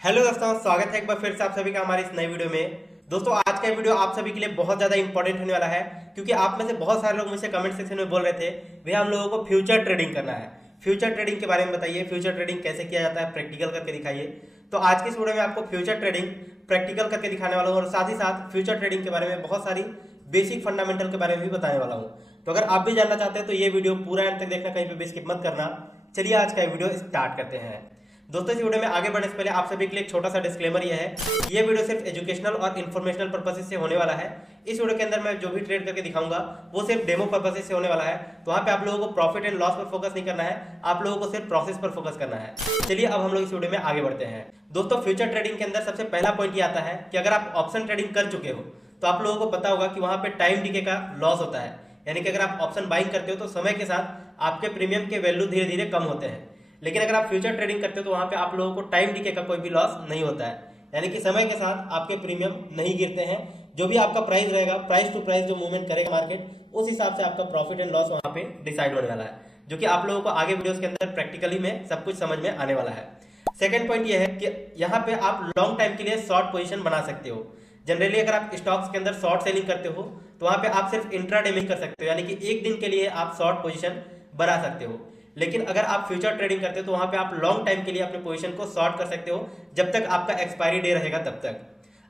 Hello दोस्तों, स्वागत है एक बार फिर से आप सभी का हमारी इस नई वीडियो में। दोस्तों, आज का वीडियो आप सभी के लिए बहुत ज़्यादा इंपॉर्टेंट होने वाला है, क्योंकि आप में से बहुत सारे लोग मुझसे कमेंट सेक्शन में बोल रहे थे भैया हम लोगों को फ्यूचर ट्रेडिंग करना है। फ्यूचर ट्रेडिंग के बारे में बताइए, फ्यूचर ट्रेडिंग कैसे किया जाता है, प्रैक्टिकल करके दिखाइए। तो आज की इस वीडियो में आपको फ्यूचर ट्रेडिंग प्रैक्टिकल करके दिखाने वाला हूँ और साथ ही साथ फ्यूचर ट्रेडिंग के बारे में बहुत सारी बेसिक फंडामेंटल के बारे में भी बताने वाला हूँ। तो अगर आप भी जानना चाहते हैं तो ये वीडियो पूरा एंड तक देखना, कहीं पे भी स्किप मत करना। चलिए आज का वीडियो स्टार्ट करते हैं। दोस्तों, इस वीडियो में आगे बढ़ने से पहले आप सभी के लिए एक छोटा सा डिस्क्लेमर यह है कि ये वीडियो सिर्फ एजुकेशनल और इन्फॉर्मेशनल पर्पसेज से होने वाला है। इस वीडियो के अंदर मैं जो भी ट्रेड करके दिखाऊंगा वो सिर्फ डेमो पर्पसेज से होने वाला है। तो वहाँ पे आप लोगों को प्रॉफिट एंड लॉस पर फोकस नहीं करना है, आप लोगों को सिर्फ प्रोसेस पर फोकस करना है। चलिए अब हम लोग इस वीडियो में आगे बढ़ते हैं। दोस्तों, फ्यूचर ट्रेडिंग के अंदर सबसे पहला पॉइंट ये आता है कि अगर आप ऑप्शन ट्रेडिंग कर चुके हो तो आप लोगों को पता होगा कि वहां पे टाइम डीके का लॉस होता है। यानी कि अगर आप ऑप्शन बाइंग करते हो तो समय के साथ आपके प्रीमियम के वैल्यू धीरे धीरे कम होते हैं। लेकिन अगर आप फ्यूचर ट्रेडिंग करते हो तो वहां पे आप लोगों को टाइम डीके का कोई भी लॉस नहीं होता है। यानी कि समय के साथ आपके प्रीमियम नहीं गिरते हैं। जो भी आपका प्राइस रहेगा, प्राइस टू प्राइस जो मूवमेंट करेगा मार्केट, उस हिसाब से आपका प्रॉफिट एंड लॉस वहां पे डिसाइड होने वाला है, जो कि आप लोगों को आगे वीडियोस के अंदर प्रैक्टिकली में सब कुछ समझ में आने वाला है। सेकेंड पॉइंट ये है कि यहाँ पे आप लॉन्ग टाइम के लिए शॉर्ट पोजीशन बना सकते हो। जनरली अगर आप स्टॉक्स के अंदर शॉर्ट सेलिंग करते हो तो वहां पे आप सिर्फ इंट्राडे में कर सकते हो, यानी कि एक दिन के लिए आप शॉर्ट पोजीशन बना सकते हो। लेकिन अगर आप फ्यूचर ट्रेडिंग करते हो तो वहां पे आप लॉन्ग टाइम के लिए अपने पोजीशन को शॉर्ट कर सकते हो, जब तक आपका एक्सपायरी डे रहेगा तब तक।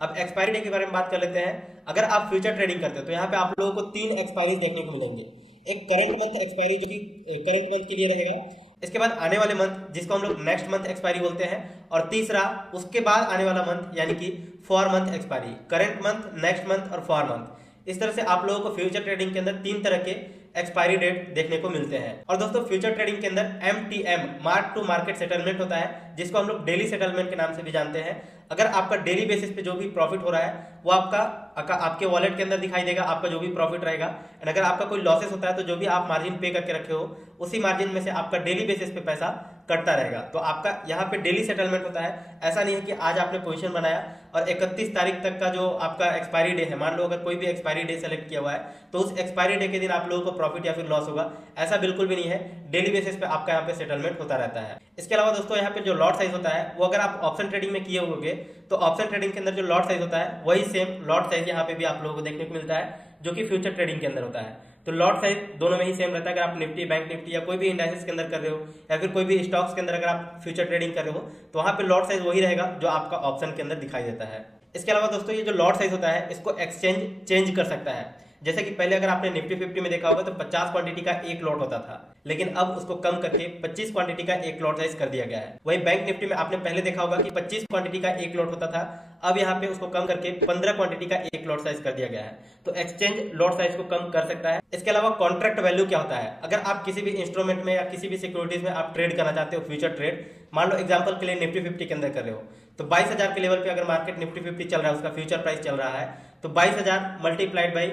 अब एक्सपायरी डे के बारे में बात कर लेते हैं। अगर आप फ्यूचर ट्रेडिंग करते हो तो यहाँ पे आप लोगों को तीन एक्सपायरी देखने को मिलेंगे। एक करंट मंथ एक्सपायरी जो कि करंट मंथ के लिए रहेगा, इसके बाद आने वाले मंथ जिसको हम लोग नेक्स्ट मंथ एक्सपायरी बोलते हैं, और तीसरा उसके बाद आने वाला मंथ यानी कि for month expiry, current month, next month और फॉर मंथ। इस तरह से आप लोगों को फ्यूचर ट्रेडिंग के अंदर तीन तरह के एक्सपायरी डेट देखने को मिलते हैं। और दोस्तों, फ्यूचर ट्रेडिंग के अंदर MTM, mark to market settlement होता है, जिसको हम लोग डेली सेटलमेंट के नाम से भी जानते हैं। अगर आपका डेली बेसिस पे जो भी प्रॉफिट हो रहा है वो आपके वॉलेट के अंदर दिखाई देगा, आपका जो भी प्रॉफिट रहेगा। एंड अगर आपका कोई लॉसेस होता है तो जो भी आप मार्जिन पे करके रखे हो उसी मार्जिन में से आपका डेली बेसिस पे पैसा कटता रहेगा। तो आपका यहाँ पे डेली सेटलमेंट होता है। ऐसा नहीं है कि आज आपने पोजीशन बनाया और 31 तारीख तक का जो आपका एक्सपायरी डे है, मान लो अगर कोई भी एक्सपायरी डे सेलेक्ट किया हुआ है तो उस एक्सपायरी डे के दिन आप लोगों को प्रॉफिट या फिर लॉस होगा, ऐसा बिल्कुल भी नहीं है। डेली बेसिस पे आपका यहाँ पे सेटलमेंट होता रहता है। इसके अलावा दोस्तों, यहाँ पे जो लॉट साइज होता है वो अगर आप ऑप्शन ट्रेडिंग में किए होंगे तो ऑप्शन ट्रेडिंग के अंदर जो लॉट साइज होता है वही सेम लॉट साइज यहाँ पे भी आप लोगों को देखने को मिलता है, जो कि फ्यूचर ट्रेडिंग के अंदर होता है। तो लॉट साइज दोनों में ही सेम रहता है। अगर आप निफ्टी, बैंक निफ्टी या कोई भी इंडाइसेस के अंदर कर रहे हो या फिर कोई भी स्टॉक्स के अंदर अगर आप फ्यूचर ट्रेडिंग कर रहे हो तो वहां पे लॉट साइज वही रहेगा जो आपका ऑप्शन के अंदर दिखाई देता है। इसके अलावा दोस्तों, ये जो लॉट साइज होता है इसको एक्सचेंज चेंज कर सकता है। जैसे कि पहले अगर आपने निफ्टी 50 में देखा होगा तो 50 क्वांटिटी का एक लॉट होता था, लेकिन अब उसको कम करके 25 क्वांटिटी का एक लॉट साइज कर दिया गया है। वही बैंक निफ्टी में आपने पहले देखा होगा कि 25 क्वांटिटी का एक लॉट होता था, अब यहाँ पे उसको कम करके 15 क्वांटिटी का एक लॉट साइज कर दिया गया है। तो एक्सचेंज लॉट साइज को कम कर सकता है। इसके अलावा कॉन्ट्रैक्ट वैल्यू क्या होता है? अगर आप किसी भी इंस्ट्रूमेंट में या किसी भी सिक्योरिटीज में आप ट्रेड करना चाहते हो फ्यूचर ट्रेड, मान लो एग्जांपल के लिए निफ्टी 50 के अंदर कर रहे हो, तो 22,000 के लेवल पे अगर मार्केट निफ्टी 50 चल रहा है, उसका फ्यूचर प्राइस चल रहा है, तो 22,000 मल्टीप्लाइड बाई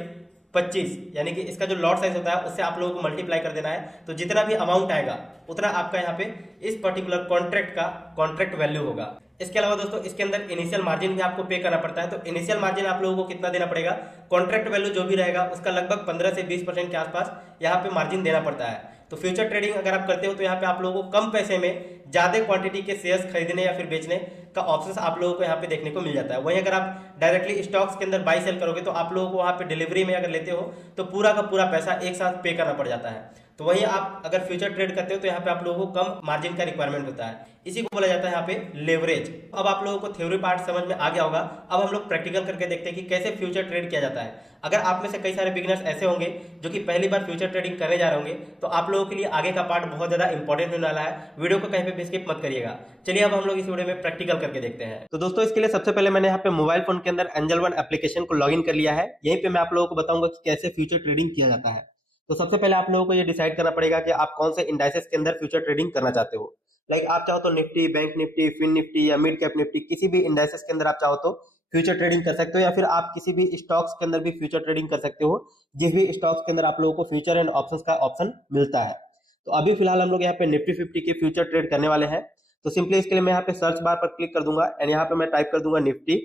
25, यानी कि इसका जो लॉट साइज होता है उससे आप लोगों को मल्टीप्लाई कर देना है। तो जितना भी अमाउंट आएगा उतना आपका यहाँ पे इस पर्टिकुलर कॉन्ट्रैक्ट का कॉन्ट्रैक्ट वैल्यू होगा। इसके अलावा दोस्तों, इसके अंदर इनिशियल मार्जिन भी आपको पे करना पड़ता है। तो इनिशियल मार्जिन आप लोगों को कितना देना पड़ेगा? कॉन्ट्रैक्ट वैल्यू जो भी रहेगा उसका लगभग 15 से 20% के आसपास यहाँ पे मार्जिन देना पड़ता है। तो फ्यूचर ट्रेडिंग अगर आप करते हो तो यहाँ पे आप लोगों को कम पैसे में ज्यादा क्वांटिटी के शेयर्स खरीदने या फिर बेचने का ऑप्शन आप लोगों को यहाँ पे देखने को मिल जाता है। वहीं अगर आप डायरेक्टली स्टॉक्स के अंदर बाई सेल करोगे तो आप लोगों को वहाँ पे डिलीवरी में अगर लेते हो तो पूरा का पूरा पैसा एक साथ पे करना पड़ जाता है। तो वहीं आप अगर फ्यूचर ट्रेड करते हो तो यहाँ पे आप लोगों को कम मार्जिन का रिक्वायरमेंट होता है। इसी को बोला जाता है यहाँ पे लेवरेज। अब आप लोगों को थ्योरी पार्ट समझ में आ गया होगा। अब हम लोग प्रैक्टिकल करके देखते हैं कि कैसे फ्यूचर ट्रेड किया जाता है। अगर आप में से कई सारे बिगिनर्स ऐसे होंगे जो कि पहली बार फ्यूचर ट्रेडिंग करने जा रहे होंगे तो आप लोगों के लिए आगे का पार्ट बहुत ज्यादा इंपॉर्टेंट होने वाला है। वीडियो को कहीं पे भी स्किप मत करिएगा। चलिए अब हम लोग इस वीडियो में प्रैक्टिकल करके देखते हैं। तो दोस्तों, इसके लिए सबसे पहले मैंने यहाँ पे मोबाइल फोन के अंदर एंजल वन एप्लीकेशन को लॉग इन कर लिया है। यहीं पे मैं आप लोगों को बताऊंगा कि कैसे फ्यूचर ट्रेडिंग किया जाता है। तो सबसे पहले आप लोगों को ये डिसाइड करना पड़ेगा कि आप कौन से इंडाइसेस के अंदर फ्यूचर ट्रेडिंग करना चाहते हो। लाइक आप चाहो तो Nifty, bank Nifty, fin Nifty या मिड कैप निफ्टी, किसी भी इंडाइसेस के अंदर आप चाहो तो फ्यूचर ट्रेडिंग कर सकते हो, या फिर आप किसी भी स्टॉक्स के अंदर भी फ्यूचर ट्रेडिंग कर सकते हो, जिस भी स्टॉक्स के अंदर आप लोगों को फ्यूचर एंड ऑप्शंस का ऑप्शन मिलता है। तो अभी फिलहाल हम लोग यहाँ पे निफ्टी 50 के फ्यूचर ट्रेड करने वाले हैं। तो सिंपली इसके लिए मैं यहाँ पे सर्च बार पर क्लिक कर दूंगा एंड यहाँ पे मैं टाइप कर दूंगा निफ्टी।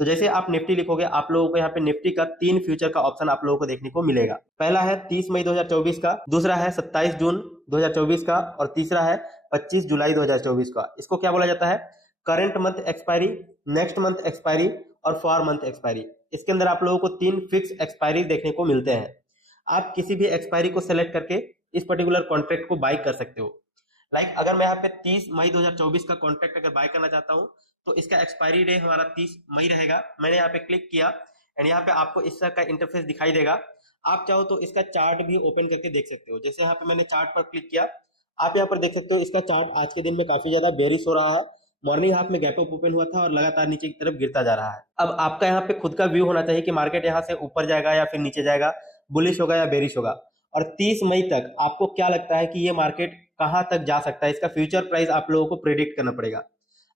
तो जैसे आप निफ्टी लिखोगे आप लोगों को यहाँ पे निफ्टी का 3 फ्यूचर का ऑप्शन आप लोगों को देखने को मिलेगा। पहला है 30 मई 2024 का, दूसरा है 27 जून 2024 का और तीसरा है 25 जुलाई 2024 का। इसको क्या बोला जाता है? Current month expiry, next month expiry और फॉर मंथ एक्सपायरी। इसके अंदर आप लोगों को 3 फिक्स एक्सपायरी देखने को मिलते हैं। आप किसी भी एक्सपायरी को सेलेक्ट करके इस पर्टिकुलर कॉन्ट्रैक्ट को बाय कर सकते हो। लाइक अगर मैं यहाँ पे 30 मई 2024 का कॉन्ट्रैक्ट अगर बाय करना चाहता हूँ तो इसका एक्सपायरी डे हमारा 30 मई रहेगा। मैंने यहाँ पे क्लिक किया एंड यहाँ पे आपको इस तरह का इंटरफेस दिखाई देगा। आप चाहो तो इसका चार्ट भी ओपन करके देख सकते हो। जैसे यहाँ पे मैंने चार्ट पर क्लिक किया, आप यहाँ पर देख सकते हो इसका चार्ट आज के दिन में काफी ज्यादा बेरिश हो रहा है। मॉर्निंग हाफ में गैप अप ओपन हुआ था और लगातार नीचे की तरफ गिरता जा रहा है। अब आपका यहाँ पे खुद का व्यू होना चाहिए कि मार्केट यहाँ से ऊपर जाएगा या फिर नीचे जाएगा, बुलिश होगा या बेरिश होगा। और 30 मई तक आपको क्या लगता है कि ये मार्केट कहां तक जा सकता है, इसका फ्यूचर प्राइस आप लोगों को प्रेडिक्ट करना पड़ेगा।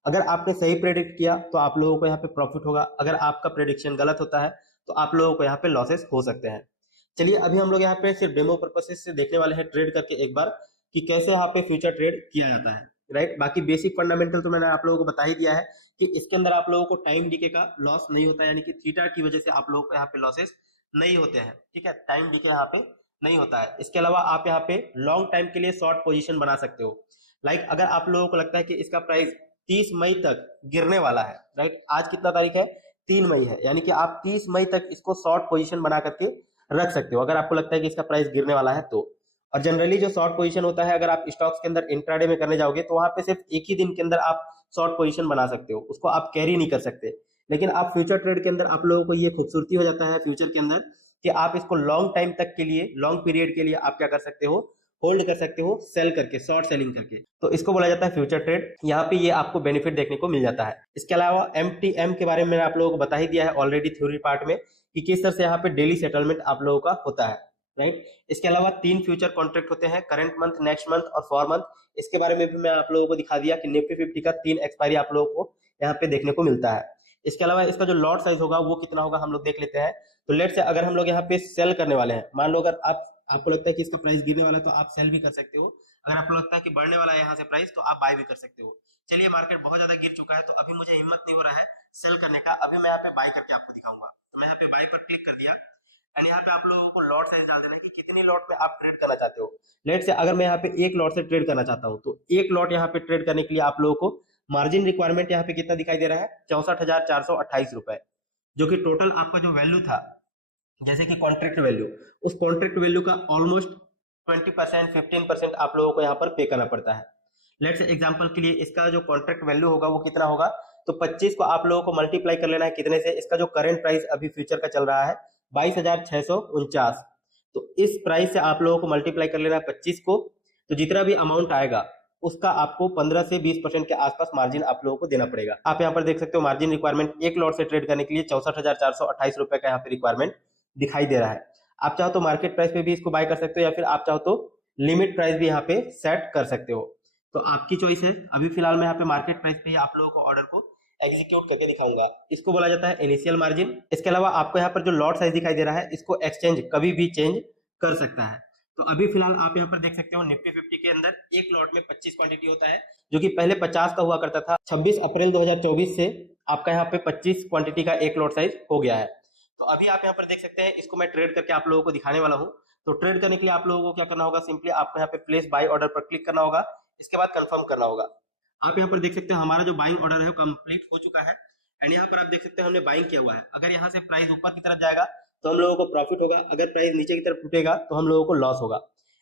अगर आपने सही प्रेडिक्ट किया तो आप लोगों को यहाँ पे प्रॉफिट होगा। अगर आपका प्रेडिक्शन गलत होता है तो आप लोगों को यहाँ पे लॉसेस हो सकते हैं। चलिए अभी हम लोग यहाँ पे सिर्फ डेमो पर्पसेस से देखने वाले हैं ट्रेड करके एक बार कि कैसे यहाँ पे फ्यूचर ट्रेड किया जाता है, राइट। बाकी बेसिक फंडामेंटल तो मैंने आप लोगों को बता ही दिया है कि इसके अंदर आप लोगों को टाइम डीके का लॉस नहीं होता, यानी कि थीटा की वजह से आप लोगों को यहाँ पे लॉसेस नहीं होते हैं, ठीक है। टाइम डीके यहाँ पे नहीं होता है। इसके अलावा आप यहाँ पे लॉन्ग टाइम के लिए शॉर्ट पोजीशन बना सकते हो। लाइक अगर आप लोगों को लगता है कि इसका प्राइस 30 मई तक गिरने वाला है, राइट, आज कितना तारीख है, 3 मई है, यानी कि आप 30 मई तक इसको शॉर्ट पोजीशन बना करके रख सकते हो अगर आपको लगता है कि इसका प्राइस गिरने वाला है तो। और जनरली जो शॉर्ट पोजीशन होता है, अगर आप स्टॉक्स के अंदर इंट्राडे में करने जाओगे तो वहां पे सिर्फ एक ही दिन के अंदर आप शॉर्ट पोजीशन बना सकते हो, उसको आप कैरी नहीं कर सकते। लेकिन आप फ्यूचर ट्रेड के अंदर आप लोगों को ये खूबसूरती हो जाता है फ्यूचर के अंदर कि आप इसको लॉन्ग टाइम तक के लिए, लॉन्ग पीरियड के लिए आप क्या कर सकते हो, होल्ड कर सकते हो, सेल करके, शॉर्ट सेलिंग करके। तो इसको बोला जाता है फ्यूचर ट्रेड। यहाँ पे ये आपको बेनिफिट देखने को मिल जाता है। इसके अलावा MTM के बारे में मैंने आप लोगों को बता ही दिया है ऑलरेडी थ्योरी पार्ट में कि किस तरह से यहाँ पे डेली सेटलमेंट आप लोगों का होता है, राइट। इसके अलावा 3 फ्यूचर कॉन्ट्रैक्ट होते हैं, करंट मंथ, नेक्स्ट मंथ और फॉर मंथ। इसके बारे में भी मैं आप लोगों को दिखा दिया कि निफ्टी 50 का 3 एक्सपायरी आप लोगों को यहाँ पे देखने को मिलता है। इसके अलावा इसका जो लॉट साइज होगा वो कितना होगा हम लोग देख लेते हैं। तो लेट से अगर हम लोग यहाँ पे सेल करने वाले हैं, मान लो अगर आपको लगता है कि इसका प्राइस गिरने वाला है तो आप सेल भी कर सकते हो। अगर आपको लगता है कि बढ़ने वाला है यहाँ से प्राइस तो आप बाय भी कर सकते हो। चलिए मार्केट बहुत ज्यादा गिर चुका है तो अभी मुझे हिम्मत नहीं हो रहा है सेल करने का। अभी मैं यहाँ पे बाय करके आपको दिखाऊंगा। तो मैं यहाँ पे बाय पर क्लिक कर दिया एंड यहाँ पे आप लोगों को लॉट साइज डाल देना है कि कितने लॉट में आप ट्रेड करना चाहते हो। लेट से अगर मैं यहाँ पे एक लॉट से ट्रेड करना चाहता हूँ तो एक लॉट यहाँ पे ट्रेड करने के लिए आप लोगों को मार्जिन रिक्वायरमेंट यहाँ पे कितना दिखाई दे रहा है, 64,428 रुपए, जो कि टोटल आपका जो वैल्यू था, जैसे कि कॉन्ट्रैक्ट वैल्यू, उस कॉन्ट्रैक्ट वैल्यू का ऑलमोस्ट 20%, 15% आप लोगों को यहाँ पर पे करना पड़ता है। लेट्स एग्जांपल के लिए इसका जो कॉन्ट्रैक्ट वैल्यू होगा वो कितना होगा, तो 25 को आप लोगों को मल्टीप्लाई कर लेना है कितने से, इसका जो करंट प्राइस अभी फ्यूचर का चल रहा है 22,649। तो इस प्राइस से आप लोगों को मल्टीप्लाई कर लेना है 25 को, तो जितना भी अमाउंट आएगा उसका आपको 15 से 20% के आसपास मार्जिन आप लोगों को देना पड़ेगा। आप यहाँ पर देख सकते हो मार्जिन रिक्वायरमेंट एक लॉट से ट्रेड करने के लिए 64,428 रुपए का यहाँ पे रिक्वायरमेंट दिखाई दे रहा है। आप चाहो तो मार्केट प्राइस पे भी इसको बाय कर सकते हो या फिर आप चाहो तो लिमिट प्राइस भी यहाँ पे सेट कर सकते हो, तो आपकी चॉइस है। अभी फिलहाल मैं यहाँ पे मार्केट प्राइस पे ही आप लोगों को ऑर्डर को एग्जीक्यूट करके दिखाऊंगा। इसको बोला जाता है इनिशियल मार्जिन। इसके अलावा आपको यहाँ पर जो लॉट साइज दिखाई दे रहा है इसको एक्सचेंज कभी भी चेंज कर सकता है। तो अभी फिलहाल आप यहाँ पर देख सकते हो निफ्टी 50 के अंदर एक लॉट में 25 क्वांटिटी होता है, जो कि पहले 50 का हुआ करता था। 26 अप्रैल 2024 से आपका यहाँ पे 25 क्वांटिटी का एक लॉट साइज हो गया है। तो अभी आप यहाँ पर देख सकते हैं, इसको मैं ट्रेड करके आप लोगों को दिखाने वाला हूँ। तो ट्रेड करने के लिए आप लोगों को क्या करना होगा, सिंपली आपको यहाँ पे प्लेस बाय ऑर्डर पर क्लिक करना होगा। इसके बाद कंफर्म करना होगा। आप यहाँ पर देख सकते हैं हमारा जो बाइंग ऑर्डर है वो कंप्लीट हो चुका है एंड यहाँ पर आप देख सकते हैं हमने बाइंग किया हुआ है। अगर यहाँ से प्राइस ऊपर की तरफ जाएगा तो हम लोगों को प्रॉफिट होगा, अगर प्राइस नीचे की तरफ टूटेगा तो हम लोगों को लॉस होगा।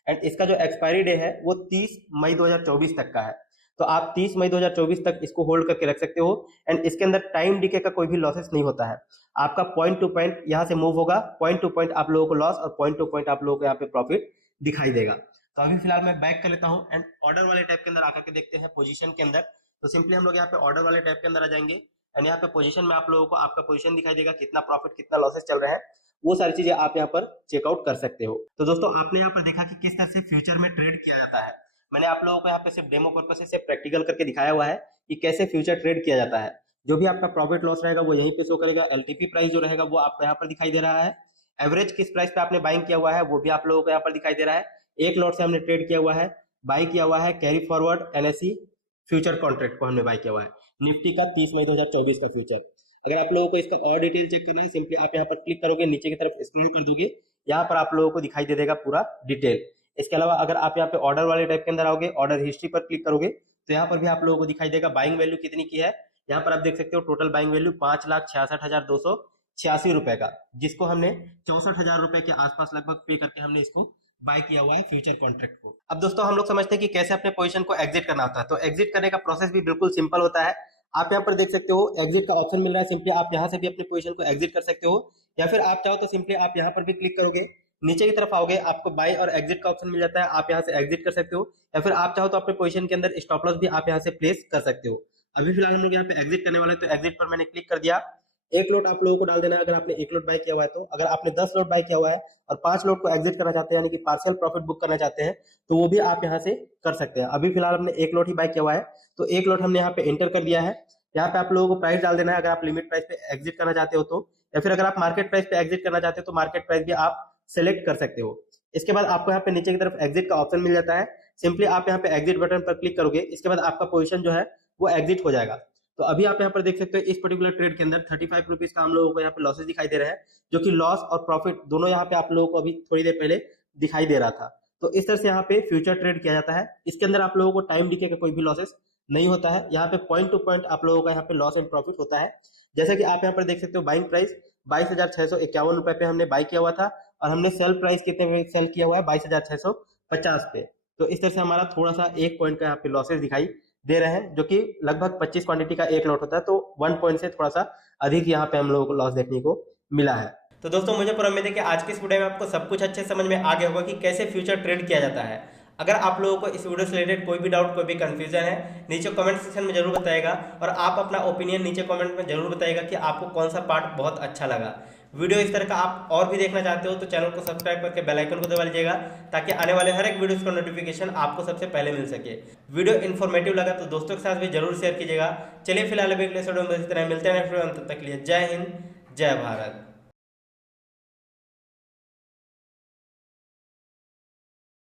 एंड इसका जो एक्सपायरी डे है वो 30 मई 2024 तक का है। तो आप 30 मई 2024 तक इसको होल्ड करके रख सकते हो एंड इसके अंदर टाइम डीके का कोई भी लॉसेस नहीं होता है। आपका पॉइंट टू पॉइंट यहाँ से मूव होगा, पॉइंट टू पॉइंट आप लोगों को लॉस और पॉइंट टू पॉइंट आप लोगों को यहाँ पे प्रॉफिट दिखाई देगा। तो अभी फिलहाल मैं बैक कर लेता हूँ एंड ऑर्डर वाले टाइप के अंदर आकर के देखते हैं पोजीशन के अंदर। तो सिंपली हम लोग यहाँ पे ऑर्डर वाले टाइप के अंदर आ जाएंगे एंड यहाँ पे पोजीशन में आप लोगों को आपका पोजीशन दिखाई देगा, कितना प्रॉफिट कितना लॉसेस चल रहे हैं, वो सारी चीजें आप यहाँ पर चेकआउट कर सकते हो। तो दोस्तों आपने यहाँ पर देखा कि किस तरह से फ्यूचर में ट्रेड किया जाता है। मैंने आप लोगों को यहाँ पे सिर्फ डेमो पर्पस से प्रैक्टिकल करके दिखाया हुआ है कि कैसे फ्यूचर ट्रेड किया जाता है। जो भी आपका प्रॉफिट लॉस रहेगा वो यहीं पे शो करेगा। एलटीपी प्राइस जो रहेगा वो आपको यहाँ पर दिखाई दे रहा है। एवरेज किस प्राइस पे आपने बाइंग किया हुआ है वो भी आप लोगों को यहाँ पर दिखाई दे रहा है। एक लॉट से हमने ट्रेड किया हुआ है, बाई किया हुआ है, carry forward NSE future contract को हमने बाय किया हुआ है, निफ्टी का 30 मई 2024 का फ्यूचर। अगर आप लोगों को इसका और डिटेल चेक करना है, सिंपली आप यहाँ पर क्लिक करोगे, नीचे की तरफ स्क्रॉल कर दोगे, यहाँ पर आप लोगों को दिखाई दे देगा पूरा डिटेल। इसके अलावा अगर आप यहाँ पे ऑर्डर वाले टाइप के अंदर आओगे, ऑर्डर हिस्ट्री पर क्लिक करोगे तो यहाँ पर भी आप लोगों को दिखाई देगा बाइंग वैल्यू कितनी की है। यहाँ पर आप देख सकते हो टोटल बाइंग वैल्यू 5,66,286 रुपए का, जिसको हमने 64,000 रुपए के आसपास लगभग पे करके हमने इसको बाय किया हुआ है फ्यूचर कॉन्ट्रैक्ट को। अब दोस्तों हम लोग समझते हैं कि कैसे अपने पोजीशन को एग्जिट करना होता है। तो एग्जिट करने का प्रोसेस भी बिल्कुल सिंपल होता है। आप यहाँ पर देख सकते हो एग्जिट का ऑप्शन मिल रहा है, सिंपली आप यहाँ से भी अपने पोजीशन को एग्जिट कर सकते हो, या फिर आप चाहो तो सिंपली आप यहाँ पर भी क्लिक करोगे, नीचे की तरफ आओगे, आपको बाय और एग्जिट का ऑप्शन मिल जाता है, आप यहाँ से एग्जिट कर सकते हो, या फिर आप चाहो तो अपने पोजीशन के अंदर स्टॉप लॉस भी आप यहाँ से प्लेस कर सकते हो। अभी फिलहाल हम लोग यहाँ पे एग्जिट करने वाले हैं, तो एग्जिट पर मैंने क्लिक कर दिया। एक लोट आप लोगों को डाल देना है अगर आपने एक लोट बाय किया हुआ है तो। अगर आपने 10 लोट बाय किया हुआ है और 5 लोट को एग्जिट करना चाहते हैं, यानी कि पार्शियल प्रॉफिट बुक करना चाहते हैं, तो वो भी आप यहाँ से कर सकते हैं। अभी फिलहाल हमने एक लोट ही बाय किया हुआ है, तो एक लोट हमने यहाँ पे एंटर कर दिया है। यहाँ पे आप लोगों को प्राइस डाल देना है अगर आप लिमिट प्राइस पे एग्जिट करना चाहते हो तो, या फिर अगर आप मार्केट प्राइस पे एग्जिट करना चाहते हो तो मार्केट प्राइस भी आप सेलेक्ट कर सकते हो। इसके बाद आपको यहाँ पे नीचे की तरफ एग्जिट का ऑप्शन मिल जाता है, सिंपली आप यहाँ पे एग्जिट बटन पर क्लिक करोगे, इसके बाद आपका पोजीशन जो है वो एग्जिट हो जाएगा। तो अभी आप यहाँ पर देख सकते हो इस पर्टिकुलर ट्रेड के अंदर 35 रुपीज का हम लोगों को यहाँ पे लॉसेस दिखाई दे रहे हैं, जो कि लॉस और प्रॉफिट दोनों यहाँ पे आप लोगों को अभी थोड़ी देर पहले दिखाई दे रहा था। तो इस तरह से यहाँ पे फ्यूचर ट्रेड किया जाता है। इसके अंदर आप लोगों को टाइम डीके का कोई भी लॉसेस नहीं होता है, यहाँ पे पॉइंट टू पॉइंट आप लोगों का यहाँ पे लॉस एंड प्रॉफिट होता है। जैसे कि आप यहाँ पर देख सकते हो बाइंग प्राइस 22,651 रुपए पे हमने बाय किया हुआ था, और हमने सेल प्राइस कितने में सेल किया हुआ है 22,650 पे। तो इस तरह से हमारा थोड़ा सा 1 पॉइंट का यहाँ पे लॉसेस दिखाई दे रहे हैं, जो कि लगभग 25 क्वांटिटी का एक लॉट होता है, तो 1 पॉइंट से थोड़ा सा अधिक यहाँ पे हम लोगों को लॉस देखने को मिला है। तो दोस्तों मुझे पूरा उम्मीद है कि आज की इस वीडियो में आपको सब कुछ अच्छे समझ में आ गया होगा कि कैसे फ्यूचर ट्रेड किया जाता है। अगर आप लोगों को इस वीडियो से रिलेटेड कोई भी डाउट, कोई भी कंफ्यूजन है, नीचे कमेंट सेक्शन में जरूर बताइएगा, और आप अपना ओपिनियन नीचे कमेंट में जरूर बताइएगा कि आपको कौन सा पार्ट बहुत अच्छा लगा। वीडियो इस तरह का आप और भी देखना चाहते हो तो चैनल को सब्सक्राइब करके बेल आइकन को दबा लीजिएगा, ताकि आने वाले हर एक वीडियो का नोटिफिकेशन आपको सबसे पहले मिल सके। वीडियो इन्फॉर्मेटिव लगा तो दोस्तों के साथ भी जरूर शेयर कीजिएगा। चलिए फिलहाल अभी अगले वीडियो में इसी तरह मिलते हैं, तब तक के लिए जय हिंद, जय भारत।